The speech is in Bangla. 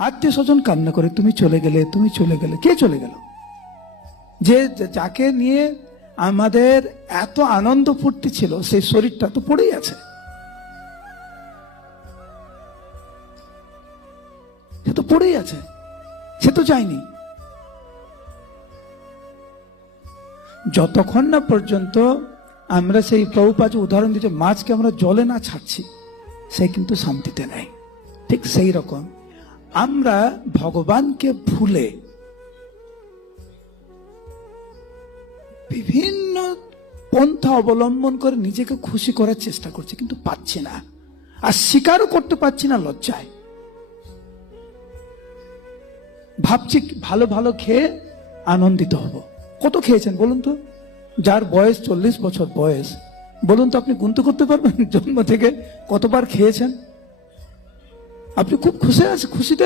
আত্মীয় স্বজন কান্না করে, তুমি চলে গেলে, তুমি চলে গেলে। কে চলে গেল? যে যাকে নিয়ে আমাদের এত আনন্দ ফুর্তি ছিল, সেই শরীরটা তো পড়েই আছে। সে তো পড়েই আছে, সে তো যায়নি। যতক্ষণ না পর্যন্ত আমরা সেই প্রভুপাদ উদাহরণ দিচ্ছে, মাছকে আমরা জলে না ছাড়ছি, সে কিন্তু শান্তিতে নেই। ঠিক সেই রকম আমরা ভগবানকে ভুলে বিভিন্ন পন্থা অবলম্বন করে নিজেকে খুশি করার চেষ্টা করছি, কিন্তু পাচ্ছি না, আর স্বীকারও করতে পারছি না লজ্জায়। ভাবছি ভালো ভালো খেয়ে আনন্দিত হব। কত খেয়েছেন বলুন তো? যার বয়স 40 বছর বয়স, বলুন তো আপনি গুনতে করতে পারবেন জন্ম থেকে কতবার খেয়েছেন? আপনি খুব খুশি আছেন, খুশিতে